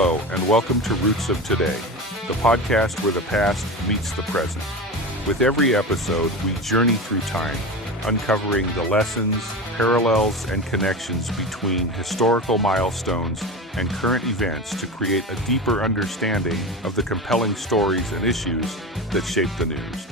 Hello, and welcome to Roots of Today, the podcast where the past meets the present. With every episode, we journey through time, uncovering the lessons, parallels, and connections between historical milestones and current events to create a deeper understanding of the compelling stories and issues that shape the news.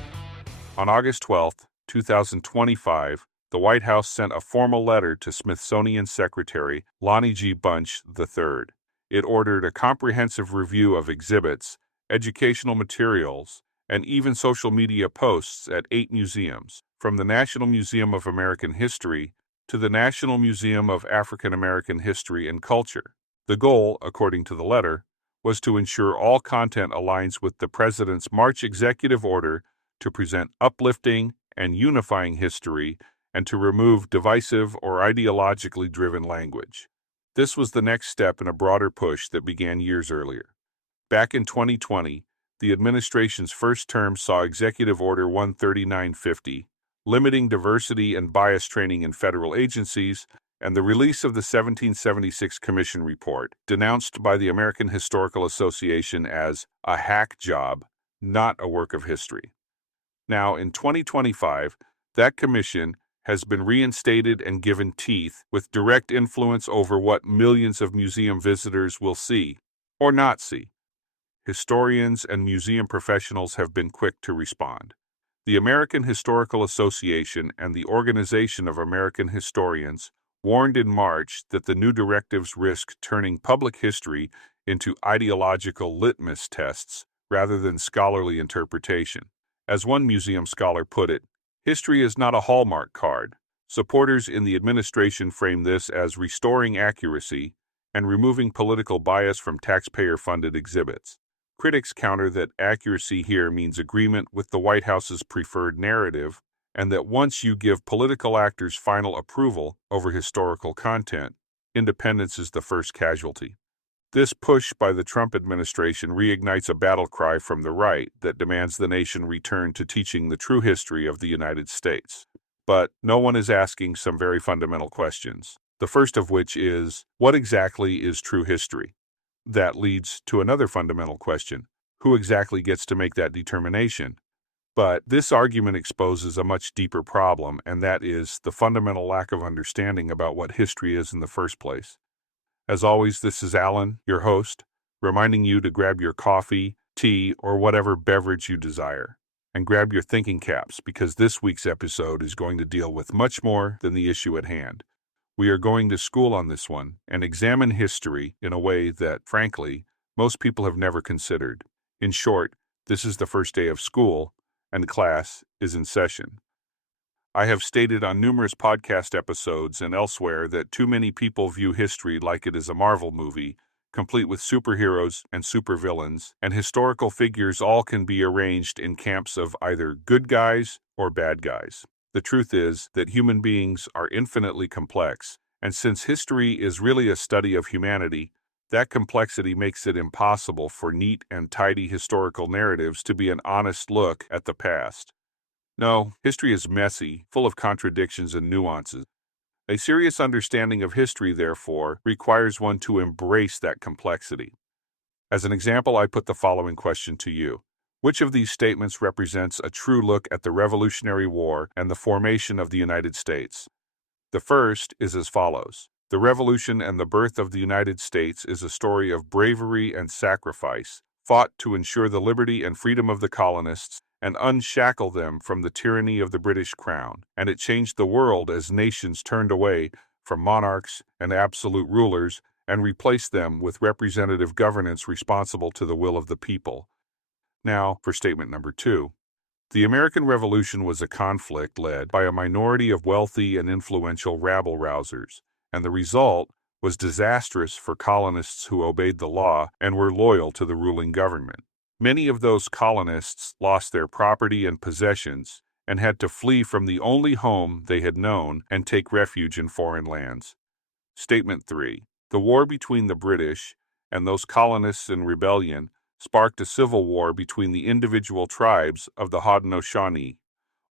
On August 12, 2025, the White House sent a formal letter to Smithsonian Secretary Lonnie G III. It ordered a comprehensive review of exhibits, educational materials, and even social media posts at 8 museums, from the National Museum of American History to the National Museum of African American History and Culture. The goal, according to the letter, was to ensure all content aligns with the President's March executive order to present uplifting and unifying history and to remove divisive or ideologically driven language. This was the next step in a broader push that began years earlier. Back in 2020, the administration's first term saw Executive Order 13950, limiting diversity and bias training in federal agencies, and the release of the 1776 Commission Report, denounced by the American Historical Association as a hack job, not a work of history. Now, in 2025, that commission has been reinstated and given teeth with direct influence over what millions of museum visitors will see or not see. Historians and museum professionals have been quick to respond. The American Historical Association and the Organization of American Historians warned in March that the new directives risk turning public history into ideological litmus tests rather than scholarly interpretation. As one museum scholar put it, history is not a Hallmark card. Supporters in the administration frame this as restoring accuracy and removing political bias from taxpayer-funded exhibits. Critics counter that accuracy here means agreement with the White House's preferred narrative, and that once you give political actors final approval over historical content, independence is the first casualty. This push by the Trump administration reignites a battle cry from the right that demands the nation return to teaching the true history of the United States. But no one is asking some very fundamental questions, the first of which is, what exactly is true history? That leads to another fundamental question, who exactly gets to make that determination? But this argument exposes a much deeper problem, and that is the fundamental lack of understanding about what history is in the first place. As always, this is Alan, your host, reminding you to grab your coffee, tea, or whatever beverage you desire, and grab your thinking caps because this week's episode is going to deal with much more than the issue at hand. We are going to school on this one and examine history in a way that, frankly, most people have never considered. In short, this is the first day of school, and class is in session. I have stated on numerous podcast episodes and elsewhere that too many people view history like it is a Marvel movie, complete with superheroes and supervillains, and historical figures all can be arranged in camps of either good guys or bad guys. The truth is that human beings are infinitely complex, and since history is really a study of humanity, that complexity makes it impossible for neat and tidy historical narratives to be an honest look at the past. No, history is messy, full of contradictions and nuances. A serious understanding of history, therefore, requires one to embrace that complexity. As an example, I put the following question to you. Which of these statements represents a true look at the Revolutionary War and the formation of the United States? The first is as follows. The Revolution and the birth of the United States is a story of bravery and sacrifice, fought to ensure the liberty and freedom of the colonists and unshackle them from the tyranny of the British Crown, and it changed the world as nations turned away from monarchs and absolute rulers and replaced them with representative governance responsible to the will of the people. Now, for statement number 2. The American Revolution was a conflict led by a minority of wealthy and influential rabble-rousers, and the result was disastrous for colonists who obeyed the law and were loyal to the ruling government. Many of those colonists lost their property and possessions and had to flee from the only home they had known and take refuge in foreign lands. Statement 3. The war between the British and those colonists in rebellion sparked a civil war between the individual tribes of the Haudenosaunee,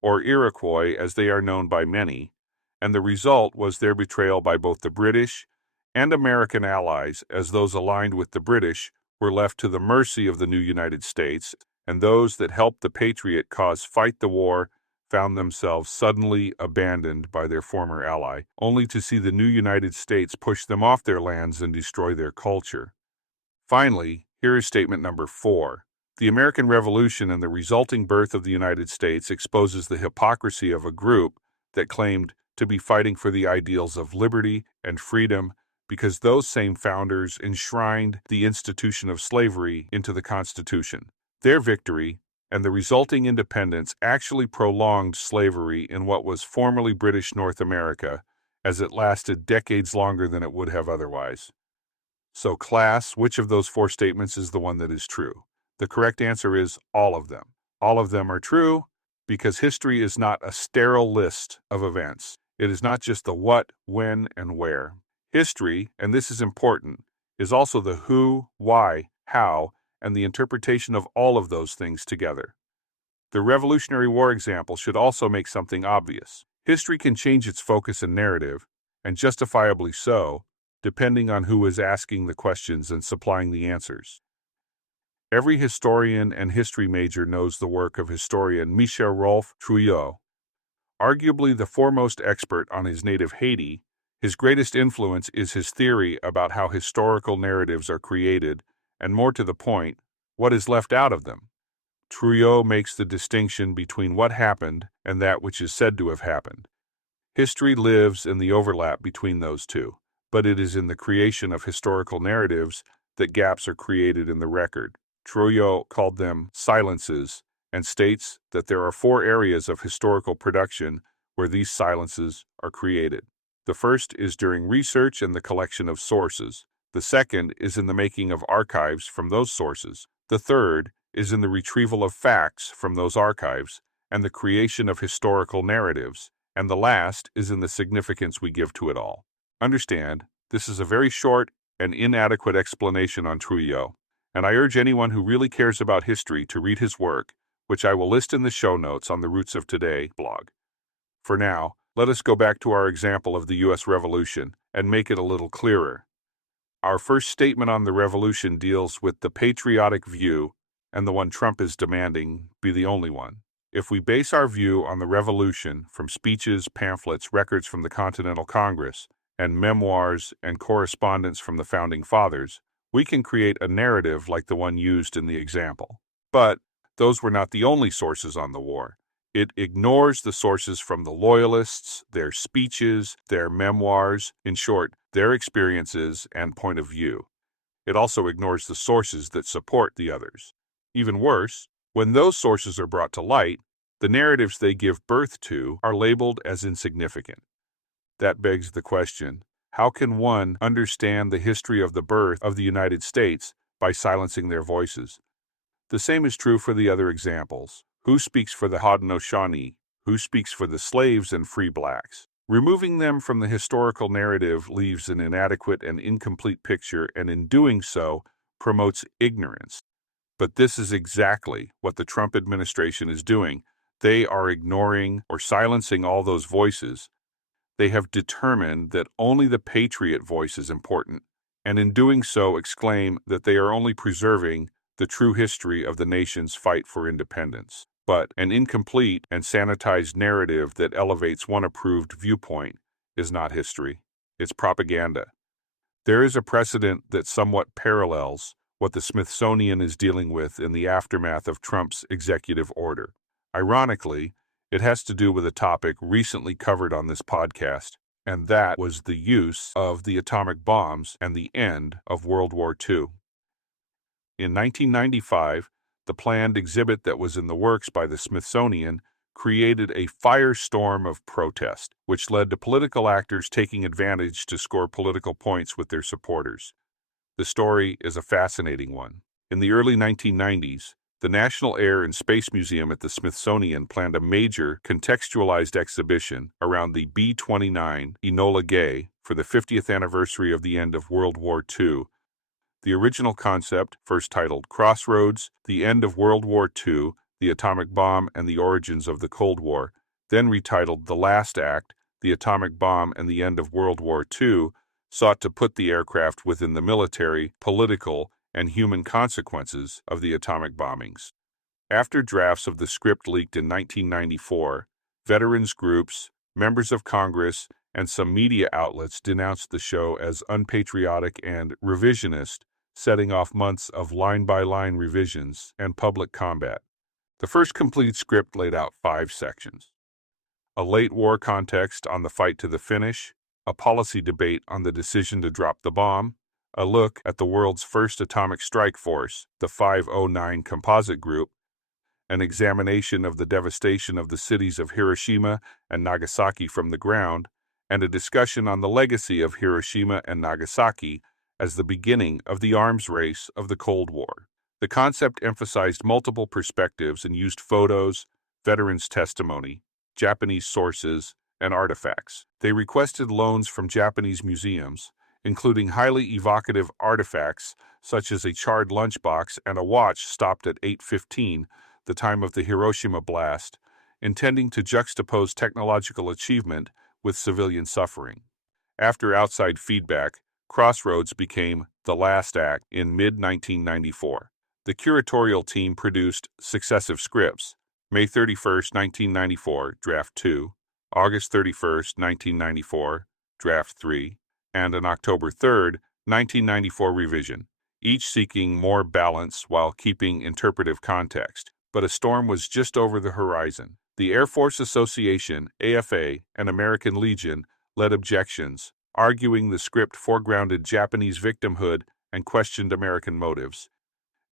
or Iroquois as they are known by many, and the result was their betrayal by both the British and American allies, as those aligned with the British, were left to the mercy of the new United States, and those that helped the Patriot cause fight the war found themselves suddenly abandoned by their former ally, only to see the new United States push them off their lands and destroy their culture. Finally, here is statement number 4. The American Revolution and the resulting birth of the United States exposes the hypocrisy of a group that claimed to be fighting for the ideals of liberty and freedom because those same founders enshrined the institution of slavery into the Constitution. Their victory and the resulting independence actually prolonged slavery in what was formerly British North America, as it lasted decades longer than it would have otherwise. So, class, which of those 4 statements is the one that is true? The correct answer is all of them. All of them are true because history is not a sterile list of events. It is not just the what, when, and where. History, and this is important, is also the who, why, how, and the interpretation of all of those things together. The Revolutionary War example should also make something obvious. History can change its focus and narrative, and justifiably so, depending on who is asking the questions and supplying the answers. Every historian and history major knows the work of historian Michel-Rolph Trouillot. Arguably the foremost expert on his native Haiti, his greatest influence is his theory about how historical narratives are created, and more to the point, what is left out of them. Trouillot makes the distinction between what happened and that which is said to have happened. History lives in the overlap between those two, but it is in the creation of historical narratives that gaps are created in the record. Trouillot called them silences and states that there are 4 areas of historical production where these silences are created. The first is during research and the collection of sources. The second is in the making of archives from those sources. The third is in the retrieval of facts from those archives and the creation of historical narratives. And the last is in the significance we give to it all. Understand, this is a very short and inadequate explanation on Trouillot, and I urge anyone who really cares about history to read his work, which I will list in the show notes on the Roots of Today blog. For now, let us go back to our example of the U.S. Revolution and make it a little clearer. Our first statement on the revolution deals with the patriotic view, and the one Trump is demanding be the only one. If we base our view on the revolution from speeches, pamphlets, records from the Continental Congress, and memoirs and correspondence from the Founding Fathers, we can create a narrative like the one used in the example. But those were not the only sources on the war. It ignores the sources from the Loyalists, their speeches, their memoirs, in short, their experiences and point of view. It also ignores the sources that support the others. Even worse, when those sources are brought to light, the narratives they give birth to are labeled as insignificant. That begs the question, how can one understand the history of the birth of the United States by silencing their voices? The same is true for the other examples. Who speaks for the Haudenosaunee? Who speaks for the slaves and free blacks? Removing them from the historical narrative leaves an inadequate and incomplete picture, and in doing so, promotes ignorance. But this is exactly what the Trump administration is doing. They are ignoring or silencing all those voices. They have determined that only the patriot voice is important, and in doing so exclaim that they are only preserving the true history of the nation's fight for independence. But an incomplete and sanitized narrative that elevates one approved viewpoint is not history. It's propaganda. There is a precedent that somewhat parallels what the Smithsonian is dealing with in the aftermath of Trump's executive order. Ironically, it has to do with a topic recently covered on this podcast, and that was the use of the atomic bombs and the end of World War II. In 1995, the planned exhibit that was in the works by the Smithsonian created a firestorm of protest, which led to political actors taking advantage to score political points with their supporters. The story is a fascinating one. In the early 1990s, the National Air and Space Museum at the Smithsonian planned a major contextualized exhibition around the B-29 Enola Gay for the 50th anniversary of the end of World War II. The original concept, first titled Crossroads, The End of World War II, The Atomic Bomb and the Origins of the Cold War, then retitled The Last Act, The Atomic Bomb and the End of World War II, sought to put the aircraft within the military, political, and human consequences of the atomic bombings. After drafts of the script leaked in 1994, veterans groups, members of Congress, and some media outlets denounced the show as unpatriotic and revisionist, setting off months of line-by-line revisions and public combat. The first complete script laid out 5 sections: a late war context on the fight to the finish, a policy debate on the decision to drop the bomb, a look at the world's first atomic strike force, the 509 Composite Group, an examination of the devastation of the cities of Hiroshima and Nagasaki from the ground, and a discussion on the legacy of Hiroshima and Nagasaki as the beginning of the arms race of the Cold War. The concept emphasized multiple perspectives and used photos, veterans' testimony, Japanese sources, and artifacts. They requested loans from Japanese museums, including highly evocative artifacts such as a charred lunchbox and a watch stopped at 8:15, the time of the Hiroshima blast, intending to juxtapose technological achievement with civilian suffering. After outside feedback, Crossroads became The Last Act in mid-1994. The curatorial team produced successive scripts: May 31, 1994, Draft 2, August 31, 1994, Draft 3, and an October 3, 1994 revision, each seeking more balance while keeping interpretive context. But a storm was just over the horizon. The Air Force Association, AFA, and American Legion led objections, arguing the script foregrounded Japanese victimhood and questioned American motives.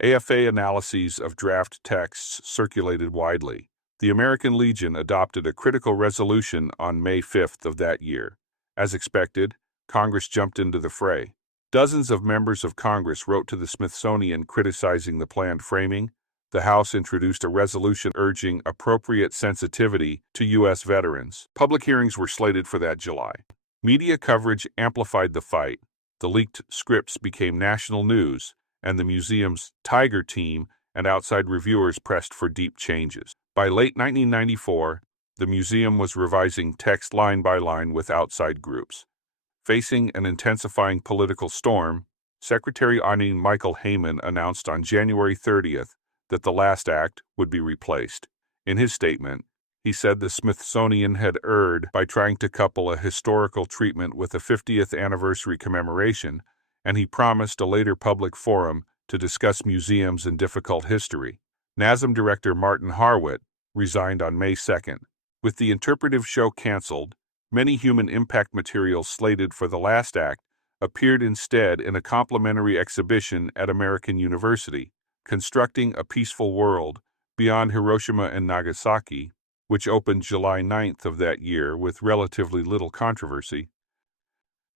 AFA analyses of draft texts circulated widely. The American Legion adopted a critical resolution on May 5th of that year. As expected, Congress jumped into the fray. Dozens of members of Congress wrote to the Smithsonian criticizing the planned framing. The House introduced a resolution urging appropriate sensitivity to U.S. veterans. Public hearings were slated for that July. Media coverage amplified the fight. The leaked scripts became national news, and the museum's Tiger team and outside reviewers pressed for deep changes. By late 1994, the museum was revising text line by line with outside groups. Facing an intensifying political storm, Secretary Michael Heyman announced on January 30th that The Last Act would be replaced. In his statement, he said the Smithsonian had erred by trying to couple a historical treatment with a 50th anniversary commemoration, and he promised a later public forum to discuss museums and difficult history. NASM director Martin Harwitt resigned on May 2nd. With the interpretive show canceled, many human impact materials slated for The Last Act appeared instead in a complimentary exhibition at American University, Constructing a Peaceful World Beyond Hiroshima and Nagasaki, which opened July 9th of that year with relatively little controversy.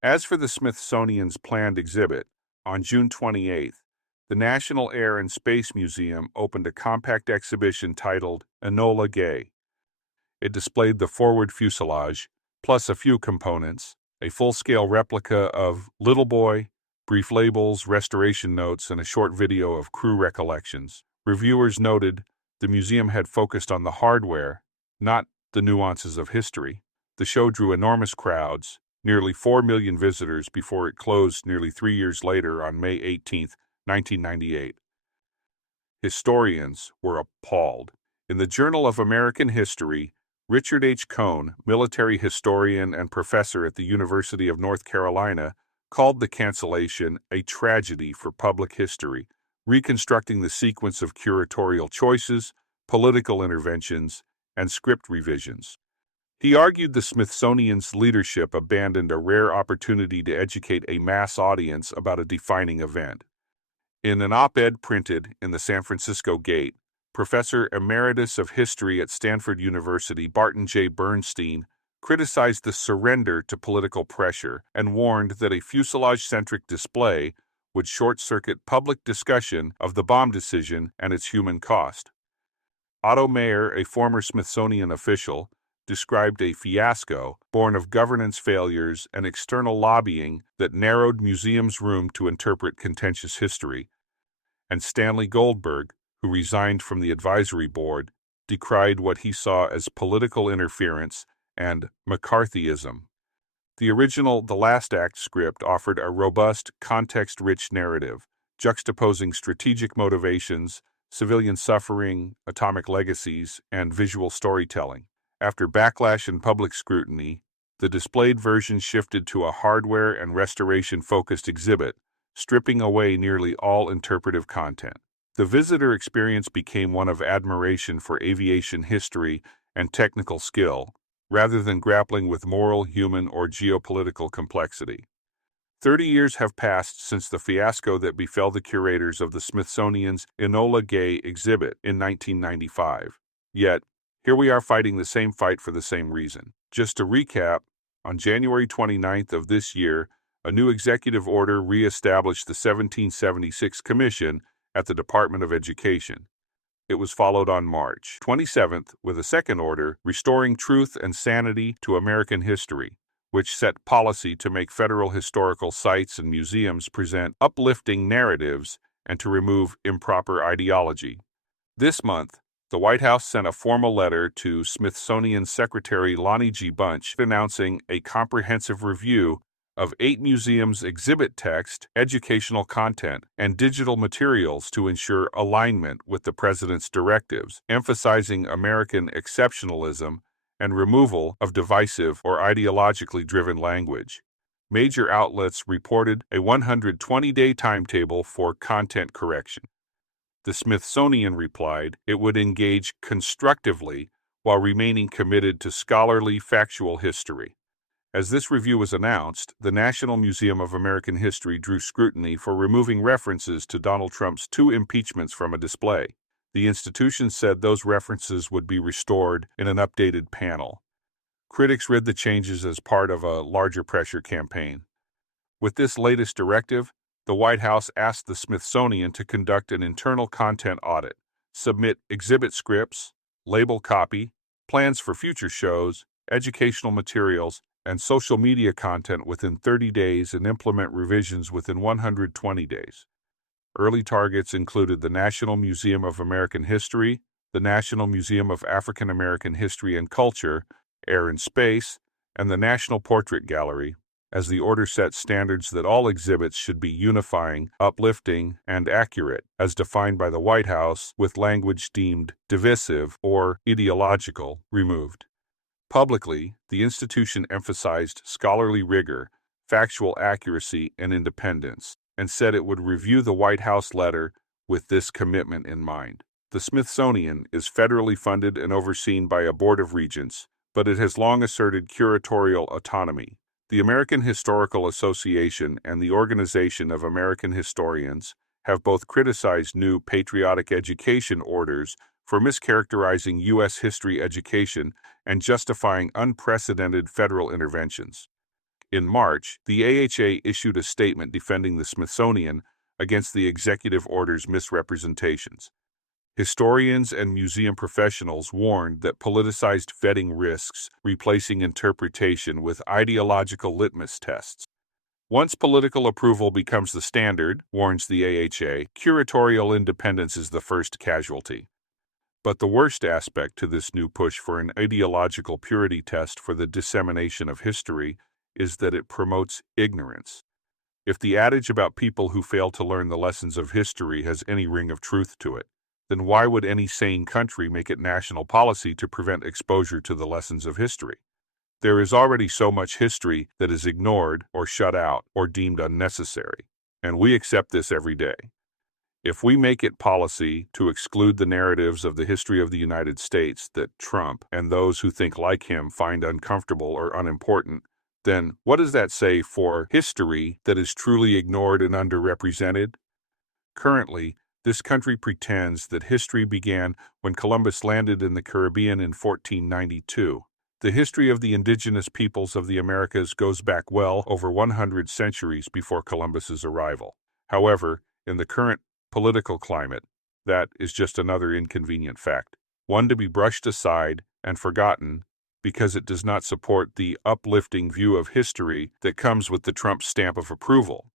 As for the Smithsonian's planned exhibit, on June 28th, the National Air and Space Museum opened a compact exhibition titled Enola Gay. It displayed the forward fuselage, plus a few components, a full-scale replica of Little Boy, brief labels, restoration notes, and a short video of crew recollections. Reviewers noted the museum had focused on the hardware, not the nuances of history. The show drew enormous crowds, nearly 4 million visitors before it closed nearly 3 years later on May 18, 1998. Historians were appalled. In the Journal of American History, Richard H. Cohn, military historian and professor at the University of North Carolina, called the cancellation a tragedy for public history, reconstructing the sequence of curatorial choices, political interventions, and script revisions. He argued the Smithsonian's leadership abandoned a rare opportunity to educate a mass audience about a defining event. In an op-ed printed in the San Francisco Gate, Professor Emeritus of History at Stanford University Barton J. Bernstein criticized the surrender to political pressure and warned that a fuselage-centric display would short-circuit public discussion of the bomb decision and its human cost. Otto Mayer, a former Smithsonian official, described a fiasco born of governance failures and external lobbying that narrowed museums' room to interpret contentious history, and Stanley Goldberg, who resigned from the advisory board, decried what he saw as political interference and McCarthyism. The original The Last Act script offered a robust, context-rich narrative, juxtaposing strategic motivations, civilian suffering, atomic legacies, and visual storytelling. After backlash and public scrutiny, the displayed version shifted to a hardware and restoration-focused exhibit, stripping away nearly all interpretive content. The visitor experience became one of admiration for aviation history and technical skill, rather than grappling with moral, human, or geopolitical complexity. 30 years have passed since the fiasco that befell the curators of the Smithsonian's Enola Gay exhibit in 1995. Yet, here we are fighting the same fight for the same reason. Just to recap, on January 29th of this year, a new executive order re-established the 1776 Commission at the Department of Education. It was followed on March 27th with a second order, Restoring Truth and Sanity to American History, which set policy to make federal historical sites and museums present uplifting narratives and to remove improper ideology. This month, the White House sent a formal letter to Smithsonian Secretary Lonnie G announcing a comprehensive review of 8 museums' exhibit text, educational content, and digital materials to ensure alignment with the President's directives, emphasizing American exceptionalism and removal of divisive or ideologically driven language. Major outlets reported a 120-day timetable for content correction. The Smithsonian replied it would engage constructively while remaining committed to scholarly, factual history. As this review was announced, the National Museum of American History drew scrutiny for removing references to Donald Trump's 2 impeachments from a display. The institution said those references would be restored in an updated panel. Critics read the changes as part of a larger pressure campaign. With this latest directive, the White House asked the Smithsonian to conduct an internal content audit, submit exhibit scripts, label copy, plans for future shows, educational materials, and social media content within 30 days and implement revisions within 120 days. Early targets included the National Museum of American History, the National Museum of African American History and Culture, Air and Space, and the National Portrait Gallery, as the order set standards that all exhibits should be unifying, uplifting, and accurate, as defined by the White House, with language deemed divisive or ideological removed. Publicly, the institution emphasized scholarly rigor, factual accuracy, and independence, and said it would review the White House letter with this commitment in mind. The Smithsonian is federally funded and overseen by a board of regents, but it has long asserted curatorial autonomy. The American Historical Association and the Organization of American Historians have both criticized new patriotic education orders for mischaracterizing U.S. history education and justifying unprecedented federal interventions. In March, the AHA issued a statement defending the Smithsonian against the executive order's misrepresentations. Historians and museum professionals warned that politicized vetting risks replacing interpretation with ideological litmus tests. Once political approval becomes the standard, warns the AHA, curatorial independence is the first casualty. But the worst aspect to this new push for an ideological purity test for the dissemination of history is that it promotes ignorance. If the adage about people who fail to learn the lessons of history has any ring of truth to it, then why would any sane country make it national policy to prevent exposure to the lessons of history? There is already so much history that is ignored or shut out or deemed unnecessary, and we accept this every day. If we make it policy to exclude the narratives of the history of the United States that Trump and those who think like him find uncomfortable or unimportant, then what does that say for history that is truly ignored and underrepresented? Currently, this country pretends that history began when Columbus landed in the Caribbean in 1492. The history of the indigenous peoples of the Americas goes back well over 100 centuries before Columbus's arrival. However, in the current political climate, that is just another inconvenient fact, one to be brushed aside and forgotten because it does not support the uplifting view of history that comes with the Trump stamp of approval.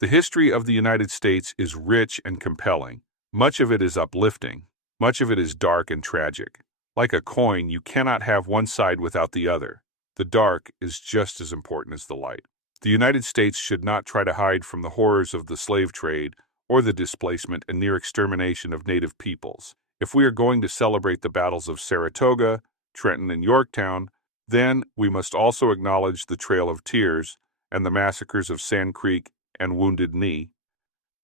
The history of the United States is rich and compelling. Much of it is uplifting. Much of it is dark and tragic. Like a coin, you cannot have one side without the other. The dark is just as important as the light. The United States should not try to hide from the horrors of the slave trade or the displacement and near extermination of native peoples. If we are going to celebrate the battles of Saratoga, Trenton, and Yorktown, then we must also acknowledge the Trail of Tears and the massacres of Sand Creek and Wounded Knee.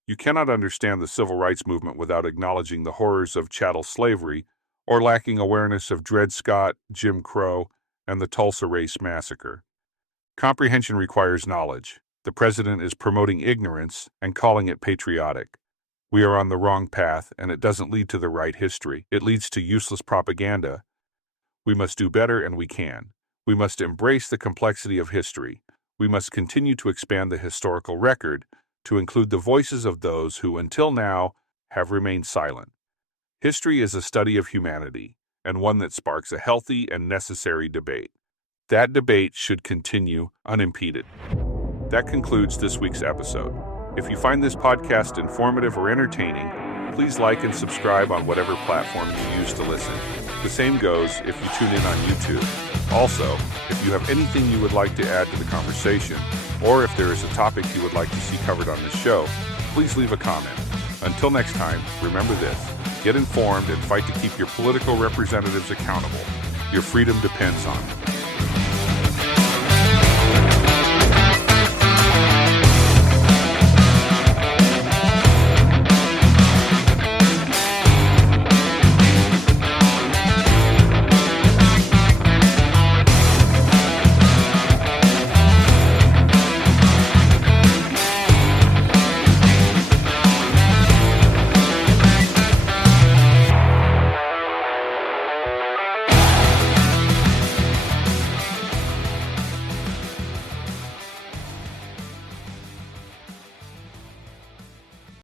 You cannot understand the civil rights movement without acknowledging the horrors of chattel slavery or lacking awareness of Dred Scott, Jim Crow, and the Tulsa Race Massacre. Comprehension requires knowledge. The president is promoting ignorance and calling it patriotic. We are on the wrong path, and it doesn't lead to the right history. It leads to useless propaganda. We must do better, and we can. We must embrace the complexity of history. We must continue to expand the historical record to include the voices of those who, until now, have remained silent. History is a study of humanity, and one that sparks a healthy and necessary debate. That debate should continue unimpeded. That concludes this week's episode. If you find this podcast informative or entertaining, please like and subscribe on whatever platform you use to listen. The same goes if you tune in on YouTube. Also, if you have anything you would like to add to the conversation, or if there is a topic you would like to see covered on this show, please leave a comment. Until next time, remember this: get informed and fight to keep your political representatives accountable. Your freedom depends on it.